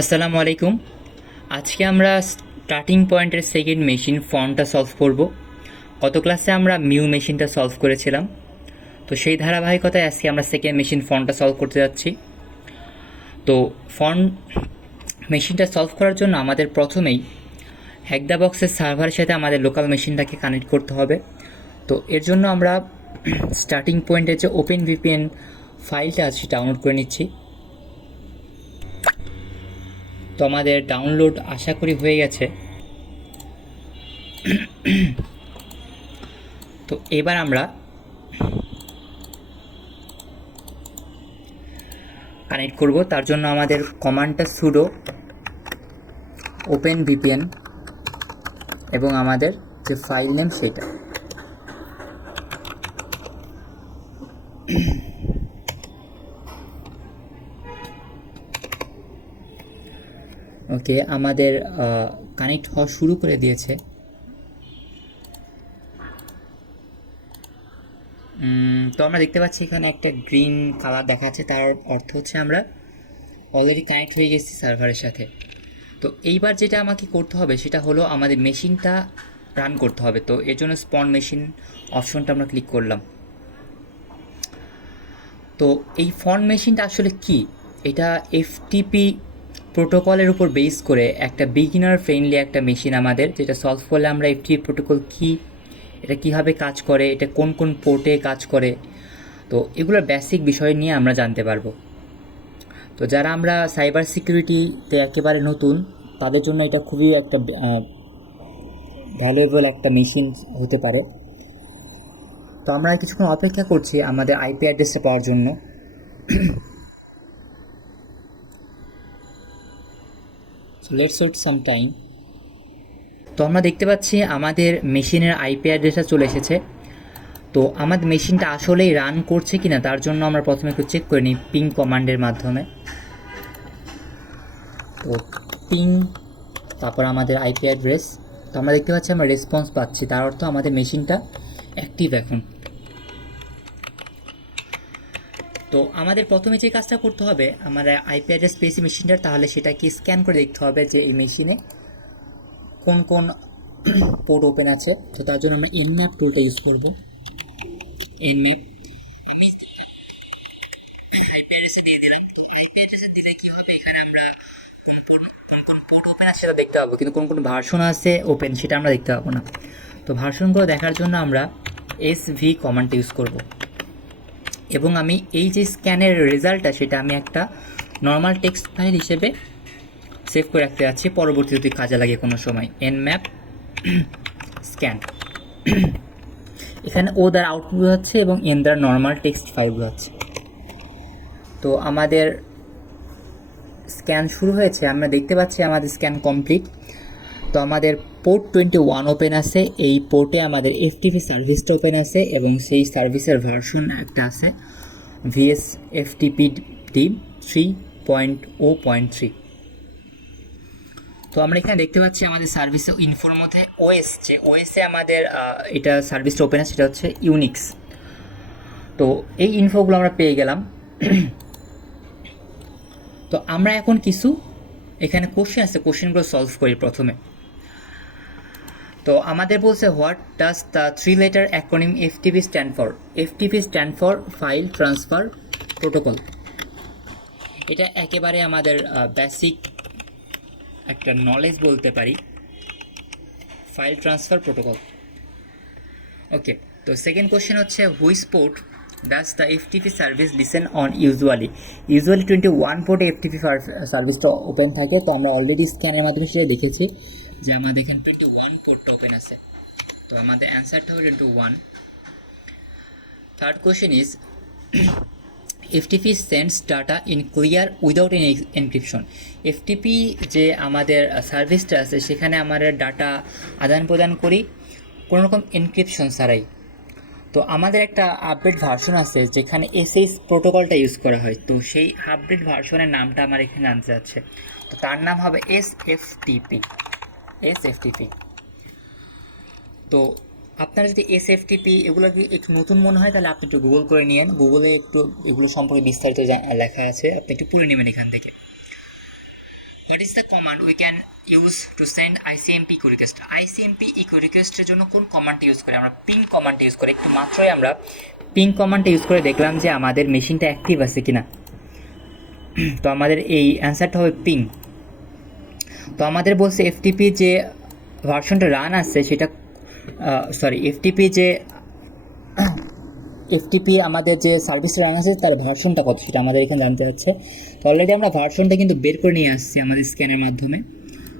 আসসালামু আলাইকুম। আজকে আমরা স্টার্টিং পয়েন্টের সেকেন্ড মেশিন ফর্মটা সলভ করব। গত ক্লাসে আমরা মিউ মেশিনটা সলভ করেছিলাম, তো সেই ধারাবাহিকতায় আজকে আমরা সেকেন্ড মেশিন ফর্মটা সলভ করতে যাচ্ছি। তো ফর্ম মেশিনটা সলভ করার জন্য আমাদের প্রথমেই হ্যাকদা বক্সের সার্ভারের সাথে আমাদের লোকাল মেশিনটাকে কানেক্ট করতে হবে। তো এর জন্য আমরা স্টার্টিং পয়েন্টের যে ওপেন ভিপিএন ফাইলটা আছে ডাউনলোড করে নিচ্ছি। তো আমাদের ডাউনলোড আশা করি হয়ে গেছে। তো এবার আমরা কানেক্ট করব। তার জন্য আমাদের কমান্ডটা সুডো ওপেন ভিপিএন এবং আমাদের যে ফাইল নেম সেটা। ওকে, আমাদের কানেক্ট হওয়া শুরু করে দিয়েছে। তো আমরা দেখতে পাচ্ছি এখানে একটা গ্রিন কালার দেখাচ্ছে, তার অর্থ হচ্ছে আমরা অলরেডি কানেক্ট হয়ে গেছি সার্ভারের সাথে। তো এইবার যেটা আমাকে করতে হবে সেটা হলো আমাদের মেশিনটা রান করতে হবে। তো এর জন্য স্পন মেশিন অপশনটা আমরা ক্লিক করলাম। তো এই ফর্ম মেশিনটা আসলে কি, এটা এফটিপি প্রোটোকলের উপর বেস করে একটা বিগিনার ফ্রেন্ডলি একটা মেশিন আমাদের, যেটা সলভ করলে আমরা এফটিপি প্রোটোকল কি, এটা কিভাবে কাজ করে, এটা কোন কোন পোর্টে কাজ করে, তো এগুলোর বেসিক বিষয় নিয়ে আমরা জানতে পারবো। তো যারা আমরা সাইবার সিকিউরিটিতে একেবারে নতুন, তাদের জন্য এটা খুবই একটা ভ্যালুয়েবল একটা মেশিন হতে পারে। তো আমরা কিছুক্ষণ অপেক্ষা করছি আমাদের আইপি অ্যাড্রেসটা পাওয়ার জন্য। So let's wait some time. তো আমরা দেখতে পাচ্ছি আমাদের মেশিনের আইপি অ্যাড্রেসটা চলে এসেছে। তো আমাদের মেশিনটা আসলেই রান করছে কিনা তার জন্য আমরা প্রথমে একটু চেক করে নিই পিং কমান্ডের মাধ্যমে। তো পিং, তারপর আমাদের আইপি অ্যাড্রেস। তো আমরা দেখতে পাচ্ছি আমরা রেসপন্স পাচ্ছি, তার অর্থ আমাদের মেশিনটা অ্যাক্টিভ এখন। তো আমাদের প্রথমে যে কাজটা করতে হবে, আমরা আইপি অ্যাড্রেস পেয়েছি মেশিনটার, তাহলে সেটাকে স্ক্যান করে দেখতে হবে যে এই মেশিনে কোন কোন পোর্ট ওপেন আছে। তো তার জন্য আমরা এনম্যাপ টুলটা ইউজ করব। এনম্যাপ আইপি অ্যাড্রেসে দিয়ে দিলাম। তো আইপি অ্যাড্রেসে দিলে কি হবে, এখানে আমরা কোন কোন পোর্ট ওপেন আছে সেটা দেখতে পাবো, কিন্তু কোন কোন ভার্সন আছে ওপেন সেটা আমরা দেখতে পাবো না। তো ভার্সনগুলো দেখার জন্য আমরা এসভি কমান্ড ইউজ করব। এবং আমি এই যে স্ক্যানের রেজাল্টটা সেটা আমি একটা নর্মাল টেক্সট ফাইল হিসেবে সেভ করে রাখতে যাচ্ছি, পরবর্তী যদি কাজে লাগে কোনো সময়। এনম্যাপ স্ক্যান, এখানে ও দ্বারা আউটপুট হচ্ছে এবং এন দ্বারা নর্মাল টেক্সট ফাইল হচ্ছে। তো আমাদের স্ক্যান শুরু হয়েছে, আমরা দেখতে পাচ্ছি আমাদের স্ক্যান কমপ্লিট। তো আমাদের পোর্ট 21 ওপেন আছে, এই পোর্টে আমাদের এফটিপি সার্ভিসটা ওপেন আছে এবং সেই সার্ভিসের ভার্সন একটা আছে ভিএস এফটিপি ডি 3.0.3। তো আমরা এখানে দেখতে পাচ্ছি আমাদের সার্ভিসে ইনফোর মধ্যে ওএস, যে ওএসে আমাদের এটা সার্ভিসটা ওপেন আছে সেটা হচ্ছে ইউনিক্স। তো এই ইনফোগুলো আমরা পেয়ে গেলাম। তো আমরা এখন কিছু এখানে কোশ্চেন আছে, কোশ্চেনগুলো সলভ করি প্রথমে। তো আমাদের বলছে what does the 3 letter acronym FTP stand for. FTP stand for file transfer protocol. এটা একেবারে আমাদের বেসিক একটা নলেজ বলতে পারি, ফাইল ট্রান্সফার প্রোটোকল। ওকে, তো সেকেন্ড কোশ্চেন হচ্ছে which port does the FTP service listen on usually. 21 পোর্টে FTP সার্ভিসটা ওপেন থাকে। তো আমরা অলরেডি স্ক্যানের মাধ্যমে সেটা দেখেছি যে আমাদের এখানে 21 পোর্টটা ওপেন আছে। তো আমাদের অ্যান্সারটা হলো 21। Third question is FTP sends data in clear without any encryption. FTP যে আমাদের সার্ভিসটা আছে সেখানে আমরা ডাটা আদান প্রদান করি কোনো রকম এনক্রিপশন ছাড়াই। তো আমাদের একটা আপডেট ভার্সন আছে যেখানে এসএইচ প্রোটোকলটা ইউজ করা হয়। তো সেই আপডেট ভার্সনের নামটা আমার এখানে জানতে যাচ্ছে, তো তার নাম হবে এসএফটিপি। তো আপনারা যদি এসএফটিপি এগুলো একটু নতুন মনে হয় তাহলে আপনি একটু গুগল করে নিন, গুগলে একটু এগুলো সম্পর্কে বিস্তারিত লেখা আছে, আপনি একটু পড়ে নেবেন এখান থেকে। What is the command we can use to send ICMP echo request? ICMP echo রিকোয়েস্টের জন্য কোন কমান্ডটা ইউজ করে? আমরা পিং কমান্ডটা ইউজ করি। একটু মাত্রই আমরা পিং কমান্ডটা ইউজ করে দেখলাম যে আমাদের মেশিনটা অ্যাক্টিভ আছে কিনা। তো আমাদের এই অ্যান্সারটা হবে পিং। তো আমাদের বলছে এফটিপি যে ভার্সনটা রান আছে সেটা এফটিপি আমাদের যে সার্ভিসটা রান আছে তার ভার্সনটা কত সেটা আমাদের এখানে জানতে হচ্ছে। তো অলরেডি আমরা ভার্সনটা কিন্তু বের করে নিয়ে আসছি আমাদের স্ক্যানের মাধ্যমে।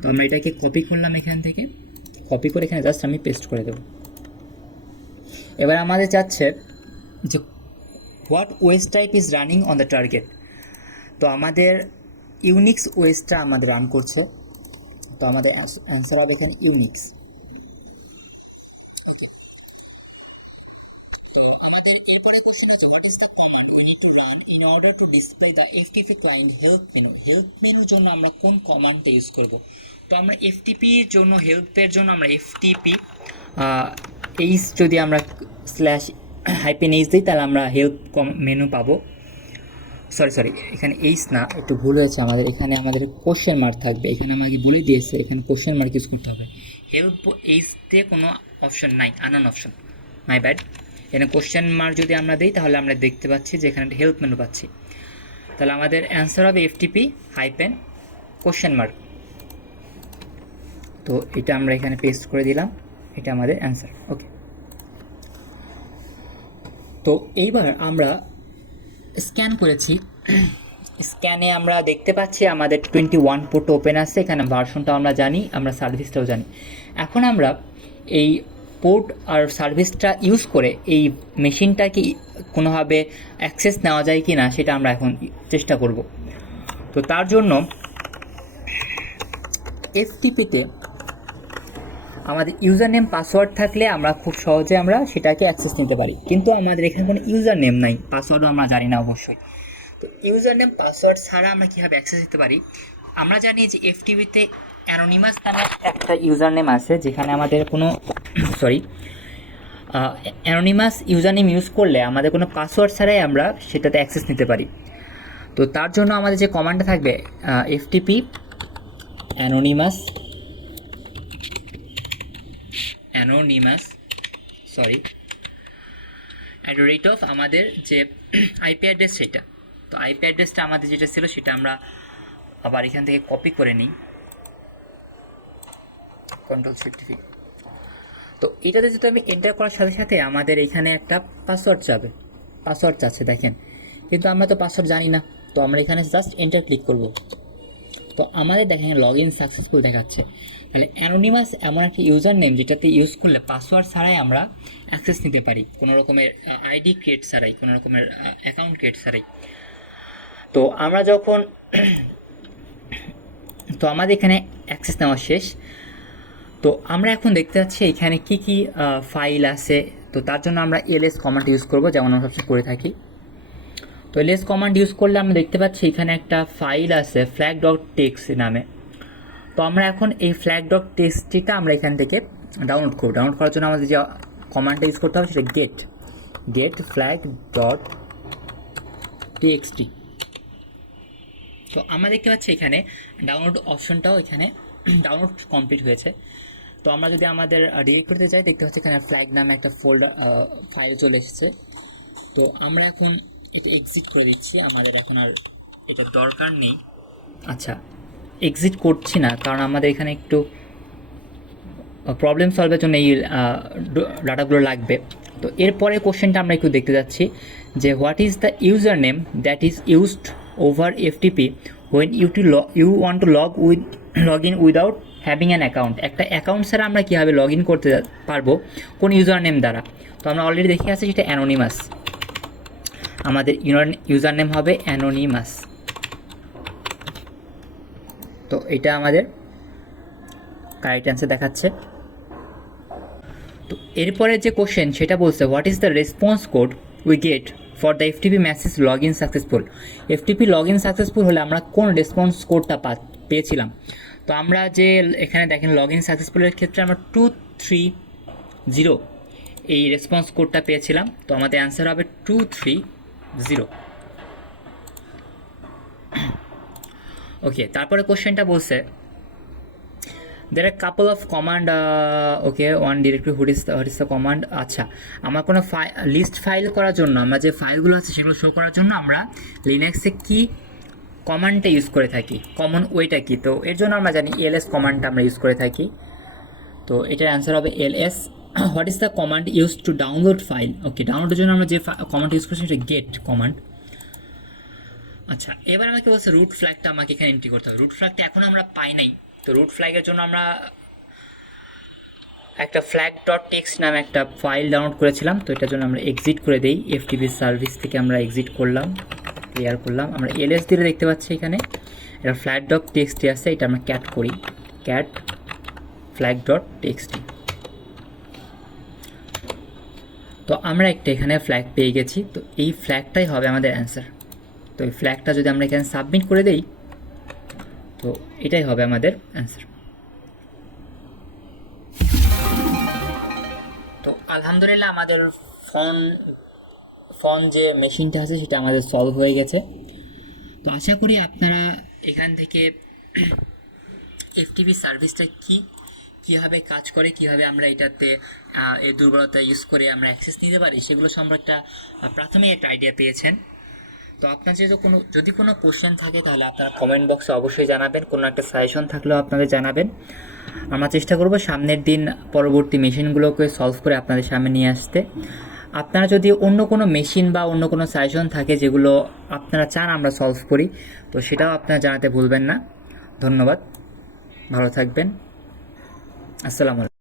তো আমরা এটাকে কপি করলাম, এখান থেকে কপি করে এখানে জাস্ট আমি পেস্ট করে দেবো। এবার আমাদের চাচ্ছে যে what OS type is running on the target. তো আমাদের ইউনিক্স ওয়েসটা আমাদের রান করছে। তো আমাদের অ্যান্সার হবে এখানে ইউনিক্স। আমাদের এরপরে কোশ্চেন আছে what is the command we need to run in order to display the FTP client help menu. Help মেনুর জন্য আমরা কোন কমান্ডটা ইউজ করব? তো আমরা এফটিপির জন্য হেল্পের জন্য আমরা এফটিপি এইচ যদি আমরা স্ল্যাশ হাইপেন এইচ দিই তাহলে আমরা হেল্প মেনু পাবো। সরি এখানে এইচ না, একটু ভুল হয়েছে আমাদের, এখানে আমাদের কোশ্চেন মার্ক থাকবে। এখানে আমাকে বলে দিয়েছে এখানে কোশ্চেন মার্ক ইউজ করতে হবে। হেল্প এইচ দিয়ে কোনো অপশন নাই, আনন অপশন, মাই ব্যাড। এখানে কোশ্চেন মার্ক যদি আমরা দিই তাহলে আমরা দেখতে পাচ্ছি যে এখানে একটা হেল্প মেনু পাচ্ছি। তাহলে আমাদের অ্যান্সার হবে এফটিপি হাইপেন কোশ্চেন মার্ক। তো এটা আমরা এখানে পেস্ট করে দিলাম, এটা আমাদের অ্যান্সার। ওকে, তো এইবার আমরা স্ক্যান করেছি। স্ক্যানে আমরা দেখতে পাচ্ছি আমাদের 21 পোর্ট ওপেন আছে, এখানে ভার্সনটা আমরা জানি, আমরা সার্ভিসটাও জানি। এখন আমরা এই পোর্ট আর সার্ভিসটা ইউজ করে এই মেশিনটাকে কোনোভাবে অ্যাক্সেস নেওয়া যায় কি না সেটা আমরা এখন চেষ্টা করব। তো তার জন্য এফটিপিতে আমাদের ইউজার নেম পাসওয়ার্ড থাকলে আমরা খুব সহজে আমরা সেটাকে অ্যাক্সেস নিতে পারি, কিন্তু আমাদের এখানে কোনো ইউজার নেম নাই, পাসওয়ার্ডও আমরা জানি না অবশ্যই। তো ইউজার নেম পাসওয়ার্ড ছাড়া আমরা কীভাবে অ্যাক্সেস দিতে পারি? আমরা জানি যে এফটিপিতে অ্যানোনিমাস নামে একটা ইউজার নেম আছে, যেখানে আমাদের কোনো অ্যানোনিমাস ইউজার নেম ইউজ করলে আমাদের কোনো পাসওয়ার্ড ছাড়াই আমরা সেটাতে অ্যাক্সেস নিতে পারি। তো তার জন্য আমাদের যে কমান্ডটা থাকবে এফটিপি অ্যানোনিমাস @ আমাদের যে আইপি অ্যাড্রেস সেটা। তো আইপি অ্যাড্রেসটা আমাদের যেটা ছিল সেটা আমরা আবার এখান থেকে কপি করে নিই, Ctrl+Shift+V। তো এটাতে যদি আমি এন্টার করার সাথে সাথে আমাদের এখানে একটা পাসওয়ার্ড চাচ্ছে দেখেন, কিন্তু আমরা তো পাসওয়ার্ড জানি না। তো আমরা এখানে জাস্ট এন্টার ক্লিক করব। তো আমাদের দেখেন লগ ইন সাকসেসফুল দেখাচ্ছে। তাহলে অ্যানোনিমাস এমন একটা ইউজার নেম যেটাতে ইউজ করলে পাসওয়ার্ড ছাড়াই আমরা অ্যাক্সেস নিতে পারি, কোনো রকমের আইডি ক্রিয়েট ছাড়াই, কোনো রকমের অ্যাকাউন্ট ক্রিয়েট ছাড়াই। তো আমরা যখন তো আমাদের এখানে অ্যাক্সেস নেওয়া শেষ। তো আমরা এখন দেখতে পাচ্ছি এখানে কি কি ফাইল আছে। তো তার জন্য আমরা ls কমান্ড ইউজ করব, যেমন আমরা সবসময় করে থাকি। তো ls কমান্ড ইউজ করলে আমরা দেখতে পাচ্ছি এখানে একটা ফাইল আছে flag.txt নামে। তো আমরা এখন এই flag.txt-টা আমরা এখান থেকে ডাউনলোড করব। ডাউনলোড করার জন্য আমাদের যে কমান্ডটা ইউজ করতে হবে সেটা get flag.txt। তো আমরা দেখতে পাচ্ছি এখানে ডাউনলোড অপশনটাও এখানে ডাউনলোড কমপ্লিট হয়েছে। তো আমরা যদি আমাদের ডিরেক্টরিতে যাই দেখতে পাচ্ছি এখানে ফ্ল্যাগ নামে একটা ফাইল চলে এসেছে। তো আমরা এখন এটা এক্সিট করে দিচ্ছি, আমাদের এখন আর এটা দরকার নেই। আচ্ছা, এক্সিট করছি না কারণ আমাদের এখানে একটু প্রবলেম সলভের জন্য এই ডাটাগুলো লাগবে। তো এরপরে কোশ্চেনটা আমরা একটু দেখতে যাচ্ছি যে what is the user name that is used over FTP when you want to log in without having an account. একটা অ্যাকাউন্ট ছাড়া আমরা কীভাবে লগ ইন করতে পারবো কোন ইউজার নেম দ্বারা? তো আমরা অলরেডি দেখে আছি সেটা অ্যানোনিমাস। আমাদের ইউজার নেম হবে অ্যানোনিমাস। তো এটা আমাদের কারেক্ট অ্যান্সার দেখাচ্ছে। তো এরপরে যে কোশ্চেন সেটা বলছে what is the response code we get for the FTP message log in successful. FTP log in successful হলে আমরা কোন রেসপন্স কোডটা পেয়েছিলাম? তো আমরা যে এখানে দেখেন লগ ইন সাকসেসফুলের ক্ষেত্রে আমরা 230 এই রেসপন্স কোডটা পেয়েছিলাম। তো আমাদের অ্যান্সার হবে 230। ওকে, তারপরে কোশ্চেনটা বলছে there are couple of command okay one directory what is the command আচ্ছা আমার কোনো লিস্ট ফাইল করার জন্য আমরা যে ফাইলগুলো আছে সেগুলো শো করার জন্য আমরা লিনাক্সে কি কমান্ডটা ইউজ করে থাকি, কমন ওয়েটা কি? তো এর জন্য আমরা জানি ls কমান্ডটা আমরা ইউজ করে থাকি। তো এটার অ্যান্সার হবে ls। What is the command use to download file? Okay, ডাউনলোডের জন্য আমরা যে কমান্ড ইউজ করছি সেটা গেট কমান্ড। আচ্ছা, এবার আমাকে বলছে রুট ফ্ল্যাগটা আমাকে এখানে এন্ট্রি করতে হবে। রুট ফ্ল্যাগটা এখন আমরা পাই নাই, তো রুট ফ্ল্যাগের জন্য আমরা একটা ফ্ল্যাগ ডট টেক্সট নামে একটা ফাইল ডাউনলোড করেছিলাম। তো এটার জন্য আমরা এক্সিট করে দেই, এফটিপি সার্ভিস থেকে আমরা এক্সিট করলাম, ক্লিয়ার করলাম। আমরা এলএস দিলে দেখতে পাচ্ছি এখানে এটা ফ্ল্যাগ ডট টেক্সটি আছে, এটা আমরা ক্যাট করি, ক্যাট ফ্ল্যাগ ডট টেক্সটি। তো আমরা একটা এখানে ফ্ল্যাগ পেয়ে গেছি, তো এই ফ্ল্যাগটাই হবে আমাদের অ্যান্সার। তো এই ফ্ল্যাগটা যদি আমরা এখানে সাবমিট করে দেই তো এটাই হবে আমাদের অ্যান্সার। তো আলহামদুলিল্লাহ আমাদের ফোন যে মেশিনটা আছে সেটা আমাদের সলভ হয়ে গেছে। তো আশা করি আপনারা এখান থেকে এফটিপি সার্ভিসটা কীভাবে কাজ করে, কীভাবে আমরা এটাতে এই দুর্বলতা ইউজ করে আমরা অ্যাক্সেস নিতে পারি সেগুলো সম্পর্কে একটা প্রাথমিক একটা আইডিয়া পেয়েছেন। তো আপনার যদি কোনো কোশ্চেন থাকে তাহলে আপনারা কমেন্ট বক্সে অবশ্যই জানাবেন, কোনো একটা সাজেশন থাকলেও আপনাদের জানাবেন। আমরা চেষ্টা করব সামনের দিন পরবর্তী মেশিনগুলোকে সলভ করে আপনাদের সামনে নিয়ে আসতে। আপনারা যদি অন্য কোনো মেশিন বা অন্য কোনো সাজেশন থাকে যেগুলো আপনারা চান আমরা সলভ করি, তো সেটাও আপনারা জানাতে ভুলবেন না। ধন্যবাদ, ভালো থাকবেন, আসসালামু আলাইকুম।